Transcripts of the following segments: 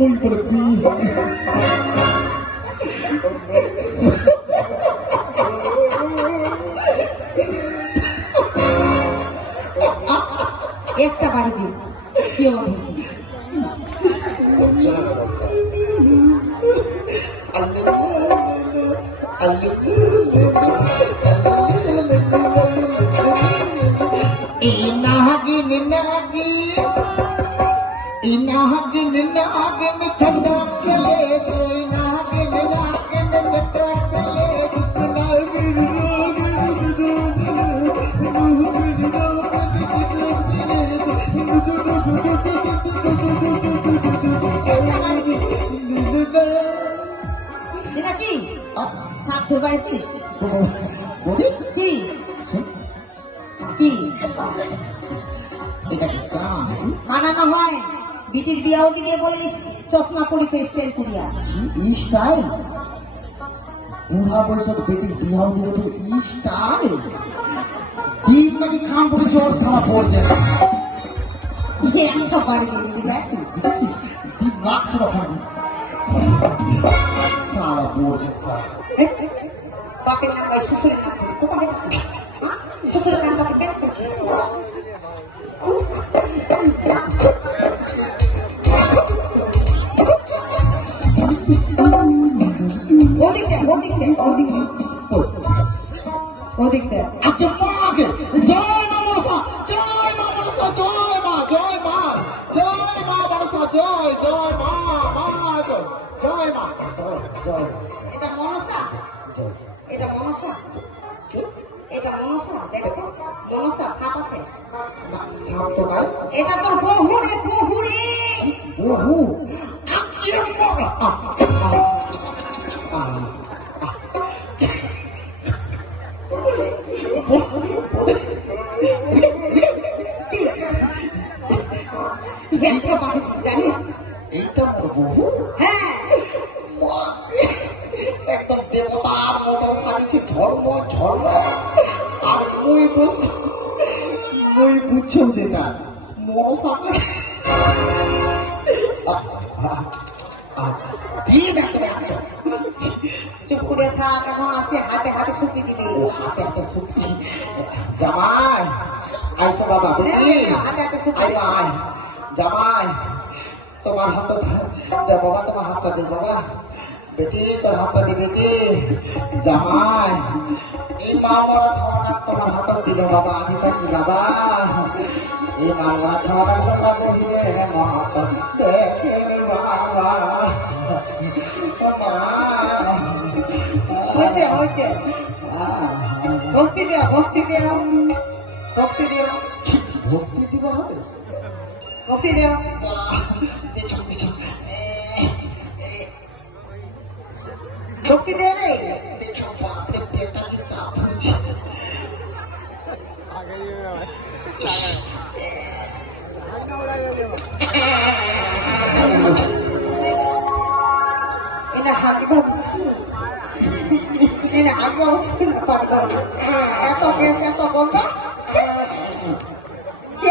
কেমন করে বিয়ে হবে? একটা বাড়ি দিন কি হয়েছে? Inagin chandak chale do inagin chandak chale এটা কি সাপ ধরবাইছিস? কি কি এটা কি কাম? মানানো হয় বিটির বিয়াও দিবে বলে চশমা পড়েছে স্টাইল করিয়া। স্টাইল? বুড়া বয়সে বেটির বিহাও দিবে তো স্টাইল? ঠিক নাকি খাম পড়ে জোর সারা পড়ছে না। একটা বাড়ি দিন দিবে লাক্স রকম সারা পড়ছে সারা। বাপের নাম ভাই শ্বশুরের নাম ধরে তোমাকে শ্বশুরের নাম তাকে বের করছিস। ওদিকে ওদিকে ওদিকে ওদিকে আজকে মাকে জয় মা মনসা, জয় মা মনসা, জয় মা, জয় মা, জয় মা মনসা, জয় জয় মা, মা জয়, জয় মা, জয় জয়। এটা মনসা, এটা মনসা, এটা মনসা। দেখো মনসা সাপ আছে না সাপ তো নাই। এটা তোর বহু রে বহু রে বহু আজকে মা একটা বাড়ি জানিস? এইটা বহু হ্যাঁ একদম দেবতার মতো সারিছে ধর্ম ধর্ম। আর মুই বুঝছো যেটা মনসা দিয়ে দেখতে পাচ্ছ। চুপ করে থাক, এখন আসে হাতে হাতে শুকিয়ে দিবি। ও হাতে হাতে শুকি জামাই আইসা বাবা বেটি হাতে হাতে শুকিয়ে আয় আয় জামাই তোমার হাতটা দে বাবা, তোমার হাতটা দে বাবা। বেটি তোর হাতটা দি বেটি। জামাই এই মা মরা ছাওয়াটা তোমার হাতে দিল বাবা, আজি থাকি বাবা। এই মা মরা ছাওয়াটা তোমরা বহিয়ে রে মহাত দেখে রে বাবা। হয়েছে হয়েছে ভক্তি দেও ভক্তি দেও ভক্তি দেও ভক্তি দিব হবে ভক্তি দেও। ভক্তি দে রে। এটা হাগিব এটা হাগিব শুনে পারবো এত বেশ এত গন্ধ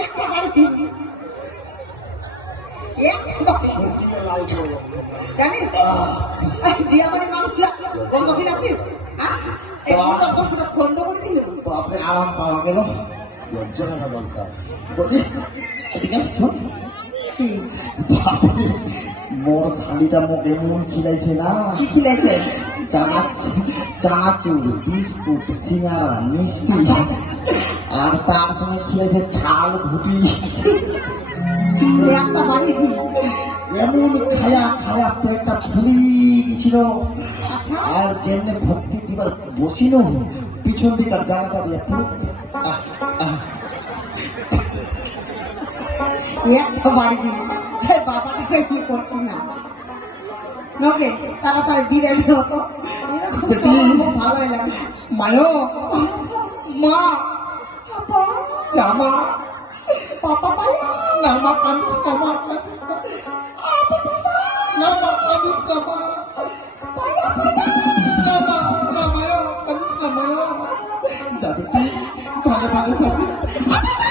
একটা বাড়ি দিন জানিস বিয়া বাড়ি মানুষগুলা গন্ধ ফিরাছিস? গন্ধ করে দিল বাপরে আরাম পাওয়া গেল। লজ্জা দরকার এদিকে শোন। বাপরে মোর শালিটা মোক এমন খিলাইছে না। কি খিলাইছে? চানাচুর বিস্কুট সিঙ্গারা মিষ্টি আর তার সঙ্গে খিলাইছে ছাল ঘুটি। একটা বাড়ি দিন এমন খায়া খায়া পেটটা ফুলি গেছিল। আচ্ছা আর যেমনি ভক্তি দিবার বসিল পিছন দিকার জায়গাটা দিয়ে একটা বাড়ি দিন বাবাকে কি করছি না ওকে তাড়াতাড়ি বিদায় দিও তো ভালো লাগে। মায়ো মা জামা পাপা পাই না মা কাঁদিস না, মা কাঁদিস না, মা কাঁদিস না মা।